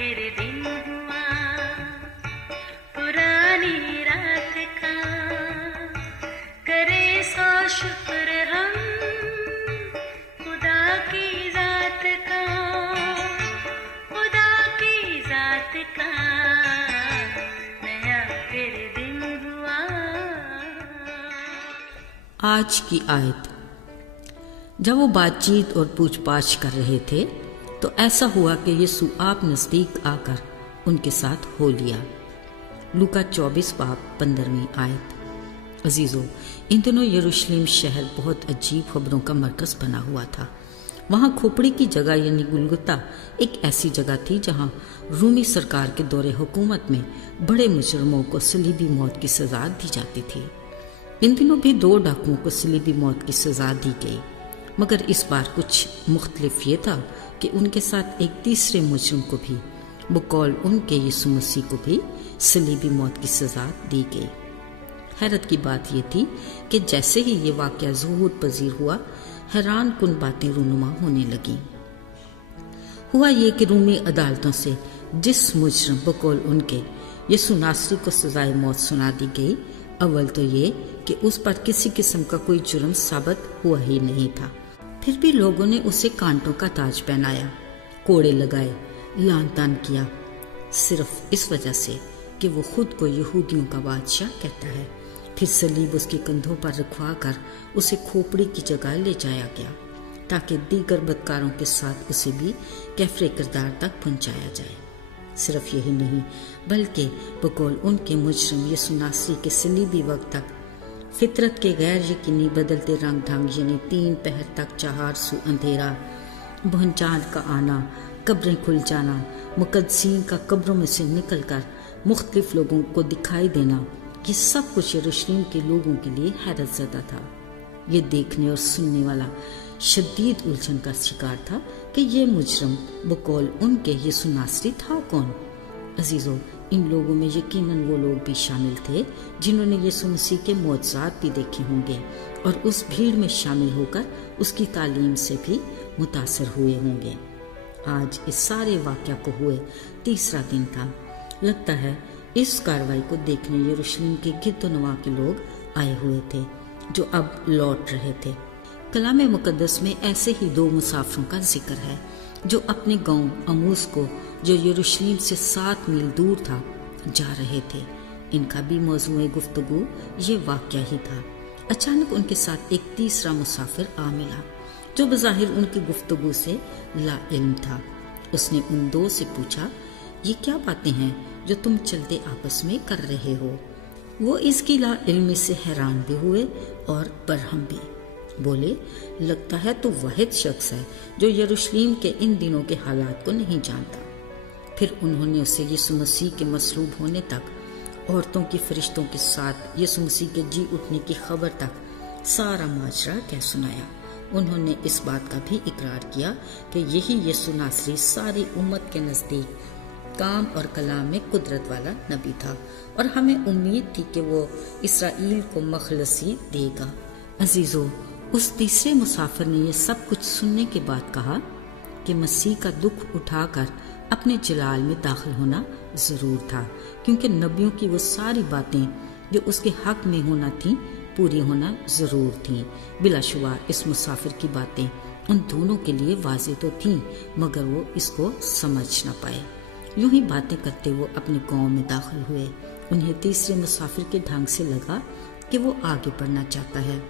फिर दिन हुआ पुरानी रात का, करे सौ शुक्र हम खुदा की जात का, खुदा की जात का, नया फिर दिन हुआ। आज की आयत। जब वो बातचीत और पूछताछ कर रहे थे तो ऐसा हुआ कि यीशु आप नज़दीक आकर उनके साथ हो लिया। लूका 24 बाब 15वीं आयत। अजीज़ों, इन दिनों यरूशलेम शहर बहुत अजीब खबरों का मरकज़ बना हुआ था। वहाँ खोपड़ी की जगह यानी गुलगुता एक ऐसी जगह थी जहाँ रूमी सरकार के दौरे हुकूमत में बड़े मुजरमों को सलीबी मौत की सज़ा दी जाती थी। इन दिनों भी 2 डाकुओं को सलीबी मौत की सज़ा दी गई, मगर इस बार कुछ मुख्तलिफ ये था कि उनके साथ एक तीसरे मुजरिम को भी, बकौल उनके यीशु मसीह को भी सलीबी मौत की सज़ा दी गई। हैरत की बात यह थी कि जैसे ही ये वाक़या ज़ुहूर पजीर हुआ, हैरान कुन बातें रूनुमा होने लगीं। हुआ ये कि रूमी अदालतों से जिस मुजरिम बकौल उनके यीशु नासरी को सज़ाए मौत सुना दी गई, अव्वल तो ये कि उस पर किसी किस्म का कोई जुर्म साबित हुआ ही नहीं था। फिर भी लोगों ने उसे कांटों का ताज पहनाया, कोड़े लगाए, लान तान किया, सिर्फ इस वजह से कि वो खुद को यहूदियों का बादशाह कहता है। फिर सलीब उसके कंधों पर रखवा कर उसे खोपड़ी की जगह ले जाया गया ताकि दीगर बदकारों के साथ उसे भी कैफरे किरदार तक पहुंचाया जाए। सिर्फ यही नहीं, बल्कि बकौल उनके मुजरिम यीशु नासरी के सलीबी वक्त तक फितरत के गैर यकीनी बदलते रंग ढंग यानी 3 पहर तक 4 सू अंधेरा, भंचाल का आना, कब्रें खुल जाना, मुकद्दसीन का कब्रों में से निकलकर मुख्तलिफ लोगों को दिखाई देना, ये सब कुछ यरूशलेम के लोगों के लिए हैरत ज़दा था। ये देखने और सुनने वाला शदीद उलझन का शिकार था कि ये मुजरम बकौल उनके यीशु नासरी था कौन। अजीज़ों, इन लोगों में यकीनन वो लोग भी शामिल थे जिन्होंने यीशु मसीह के मौजज़ात भी देखे होंगे और उस भीड़ में शामिल होकर उसकी तालीम से भी मुतासर हुए होंगे। आज इस सारे वाक़या को हुए 3रा दिन था। लगता है इस कार्रवाई को देखने यरूशलेम के गिरदोनवा के लोग आए हुए थे जो अब लौट रहे थे। कलाम मुकद्दस में ऐसे ही 2 मुसाफिरों का जिक्र है जो अपने गांव अमूस को, जो यरूशलेम से 7 मील दूर था, जा रहे थे। इनका भी मौज़ूए गुफ्तगू ये वाक़या ही था। अचानक उनके साथ एक तीसरा मुसाफिर आ मिला जो बज़ाहिर उनकी गुफ्तगू से ला इल्म था। उसने उन 2 से पूछा, ये क्या बातें हैं जो तुम चलते आपस में कर रहे हो? वो इसकी ला इल्मी से हैरान भी हुए और बरहम भी। बोले, लगता है तो वाहिद शख्स है जो यरूशलेम के इन दिनों के हालात को नहीं जानता। फिर उन्होंने उसे यीशु मसीह के मसलूब होने तक, औरतों की फरिश्तों के साथ यीशु मसीह के जी उठने की खबर तक सारा माजरा कह सुनाया। उन्होंने इस बात का भी इकरार किया कि यही यीशु नासरी सारी उम्मत के नज़दीक काम और कलाम में कुदरत वाला नबी था और हमें उम्मीद थी कि वो इसराइल को मखलसी देगा। अजीज़ों, उस तीसरे मुसाफिर ने यह सब कुछ सुनने के बाद कहा कि मसीह का दुख उठाकर अपने जलाल में दाखिल होना ज़रूर था, क्योंकि नबियों की वो सारी बातें जो उसके हक में होना थी पूरी होना ज़रूर थी। बिलाशुबा इस मुसाफिर की बातें उन दोनों के लिए वाज़ेह तो थीं, मगर वो इसको समझ न पाए। यूं ही बातें करते वो अपने गांव में दाखिल हुए। उन्हें तीसरे मुसाफिर के ढंग से लगा कि वो आगे बढ़ना चाहता है।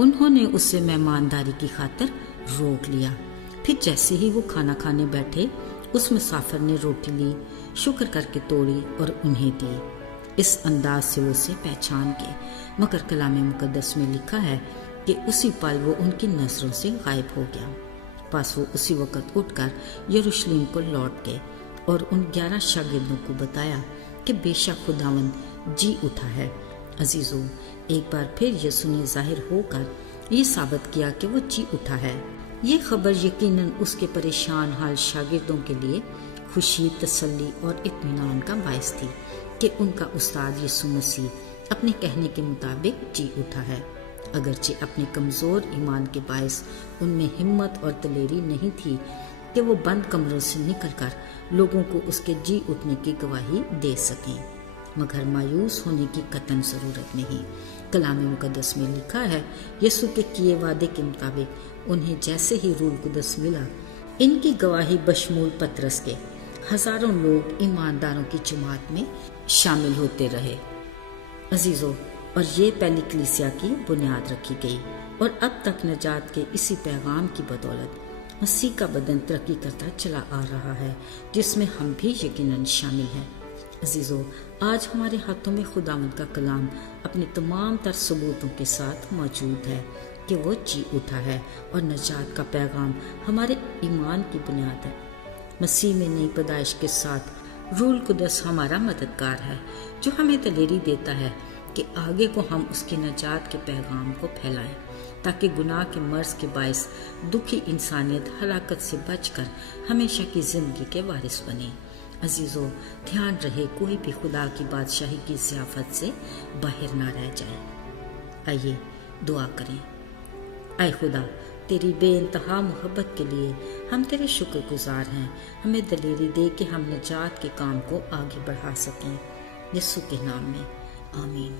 उन्होंने उसे मेहमानदारी की खातिर रोक लिया। फिर जैसे ही वो खाना खाने बैठे, उस मुसाफिर ने रोटी ली, शुक्र करके तोड़ी और उन्हें दी। इस अंदाज से वो उसे पहचान गए, मगर कलाम मुकद्दस में लिखा है कि उसी पल वो उनकी नजरों से गायब हो गया। बस वो उसी वक्त उठकर यरूशलेम को लौट गए और उन 11 शागिर्दों को बताया कि बेशक खुदावंद जी उठा है। अजीजों, एक बार फिर यीशु ने जाहिर होकर ये साबित किया कि वो जी उठा है। ये खबर यकीनन उसके परेशान हाल शागिर्दों के लिए खुशी, तसल्ली और इत्मीनान का बायस थी कि उनका उस्ताद यीशु मसीह अपने कहने के मुताबिक जी उठा है। अगरचे अपने कमज़ोर ईमान के बायस उनमें हिम्मत और दलेरी नहीं थी, کہ وہ بند کمروں سے نکل کر لوگوں کو اس کے جی اٹھنے کی گواہی دے سکیں، مگر مایوس ہونے کی قطعاً ضرورت نہیں۔ کلام مقدس میں لکھا ہے، یسوع کے کیے وعدے کے مطابق انہیں جیسے ہی روح القدس ملا، ان کی گواہی بشمول پطرس کے ہزاروں لوگ ایمانداروں کی جماعت میں شامل ہوتے رہے۔ عزیزو، اور یہ پہلی کلیسیا کی بنیاد رکھی گئی، اور اب تک نجات کے اسی پیغام کی بدولت مسیح کا بدن ترقی کرتا چلا آ رہا ہے، جس میں ہم بھی یقیناً شامل ہیں۔ عزیزو، آج ہمارے ہاتھوں میں خداوند کا کلام اپنے تمام تر ثبوتوں کے ساتھ موجود ہے کہ وہ جی اٹھا ہے، اور نجات کا پیغام ہمارے ایمان کی بنیاد ہے۔ مسیح میں نئی پیدائش کے ساتھ روح القدس ہمارا مددگار ہے، جو ہمیں دلیری دیتا ہے کہ آگے کو ہم اس کی نجات کے پیغام کو پھیلائیں، تاکہ گناہ کے مرض کے باعث دکھی انسانیت ہلاکت سے بچ کر ہمیشہ کی زندگی کے وارث بنے۔ عزیزو، دھیان رہے کوئی بھی خدا کی بادشاہی کی ضیافت سے باہر نہ رہ جائے۔ آئیے دعا کریں۔ اے خدا، تیری بے انتہا محبت کے لیے ہم تیرے شکر گزار ہیں۔ ہمیں دلیری دے کہ ہم نجات کے کام کو آگے بڑھا سکیں۔ یسوع کے نام میں آمین۔